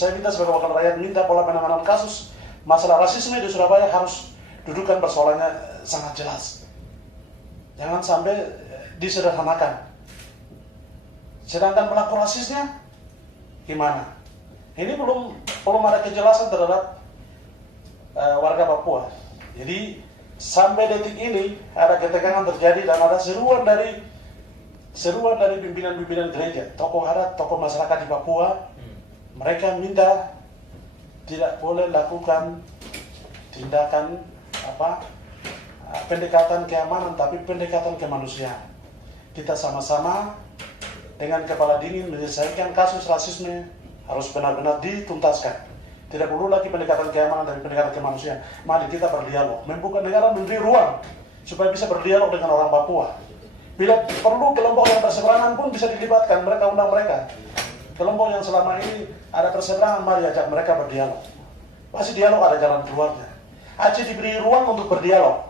Saya minta sebagai wakil rakyat minta pola penanganan kasus masalah rasisme di Surabaya harus dudukan persoalannya sangat jelas. Jangan sampai disederhanakan. Sedangkan pelaku rasisnya gimana? Ini belum ada kejelasan terhadap warga Papua. Jadi sampai detik ini ada ketegangan terjadi dan ada seruan dari pimpinan-pimpinan gereja, tokoh adat, tokoh masyarakat di Papua. Mereka minta tidak boleh lakukan tindakan pendekatan keamanan, tapi pendekatan kemanusiaan. Kita sama-sama dengan kepala dingin menyelesaikan kasus rasisme harus benar-benar dituntaskan. Tidak perlu lagi pendekatan keamanan dan pendekatan kemanusiaan. Mari kita berdialog, membuka negara, memberi ruang supaya bisa berdialog dengan orang Papua. Bila perlu kelompok yang berseberangan pun bisa dilibatkan, mereka undang mereka. Kelompok yang selama ini ada perseberangan, mari ajak mereka berdialog. Pasti dialog ada jalan keluarnya. Aceh diberi ruang untuk berdialog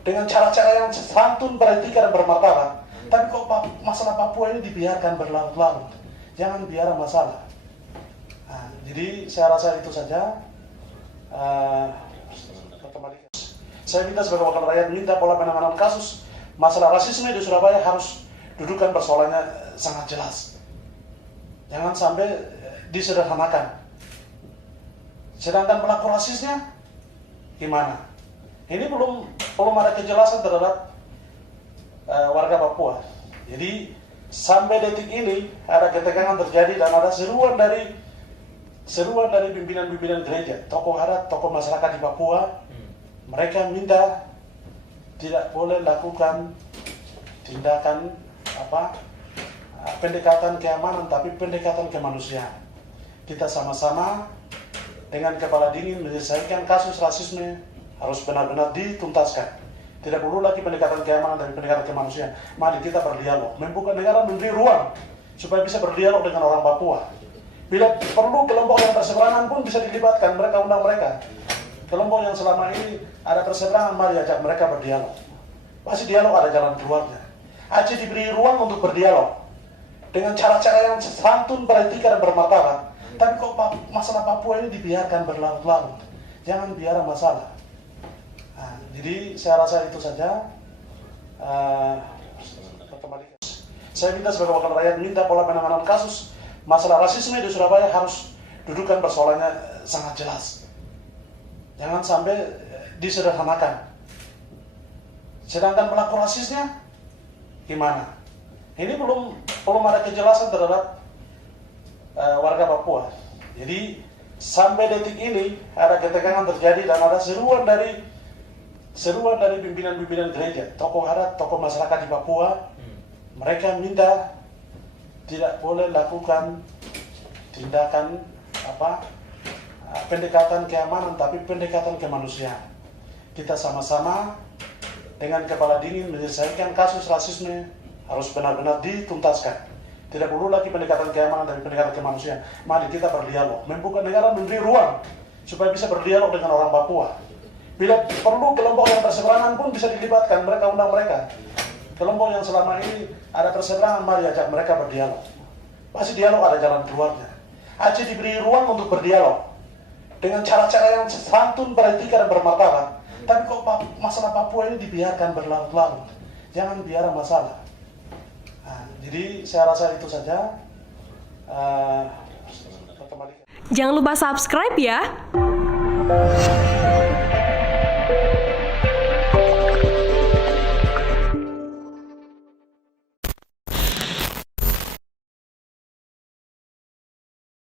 dengan cara-cara yang santun, beretika dan bermartabat. Tapi kok masalah Papua ini dibiarkan berlarut-larut. Jangan biara masalah. Nah, jadi saya rasa itu saja. Saya minta sebagai wakil rakyat minta pola penanganan kasus masalah rasisme di Surabaya harus dudukan persoalannya sangat jelas. Jangan sampai disederhanakan. Sedangkan pelaku rasisnya gimana? Ini belum ada kejelasan terhadap warga Papua. Jadi sampai detik ini ada ketegangan terjadi dan ada seruan dari pimpinan-pimpinan gereja, tokoh adat, tokoh masyarakat di Papua. Mereka minta tidak boleh lakukan tindakan pendekatan keamanan, tapi pendekatan kemanusiaan. Kita sama-sama dengan kepala dingin menyelesaikan kasus rasisme harus benar-benar dituntaskan. Tidak perlu lagi pendekatan keamanan dan pendekatan kemanusiaan. Mari kita berdialog, membuka negara, memberi ruang supaya bisa berdialog dengan orang Papua. Bila perlu kelompok yang berseberangan pun bisa dilibatkan, mereka undang mereka. Kelompok yang selama ini ada perseberangan, mari ajak mereka berdialog. Pasti dialog ada jalan keluarnya. Aceh diberi ruang untuk berdialog dengan cara-cara yang santun, beretika dan bermartabat. Tapi kok masalah Papua ini dibiarkan berlarut-larut. Jangan biara masalah. Nah, jadi saya rasa itu saja. Saya minta sebagai wakil rakyat minta pola penanganan kasus masalah rasisme di Surabaya harus dudukan persoalannya sangat jelas. Jangan sampai disederhanakan. Sedangkan pelaku rasisnya gimana? Ini belum ada kejelasan terhadap warga Papua. Jadi sampai detik ini ada ketegangan terjadi dan ada seruan dari pimpinan-pimpinan gereja, tokoh adat, tokoh masyarakat di Papua. Mereka minta tidak boleh lakukan tindakan pendekatan keamanan, tapi pendekatan kemanusiaan. Kita sama-sama dengan kepala dingin menyelesaikan kasus rasisme harus benar-benar dituntaskan. Tidak perlu lagi pendekatan keamanan dan pendekatan kemanusiaan. Mari kita berdialog, membuka negara, memberi ruang supaya bisa berdialog dengan orang Papua. Bila perlu kelompok yang berseberangan pun bisa dilibatkan, mereka undang mereka. Kelompok yang selama ini ada perseberangan, mari ajak mereka berdialog. Pasti dialog ada jalan keluarnya. Aceh diberi ruang untuk berdialog dengan cara-cara yang santun, beretika dan bermartabat. Tapi kok masalah Papua ini dibiarkan berlarut-larut. Jangan biara masalah. Nah, jadi saya rasa itu saja. Jangan lupa subscribe ya.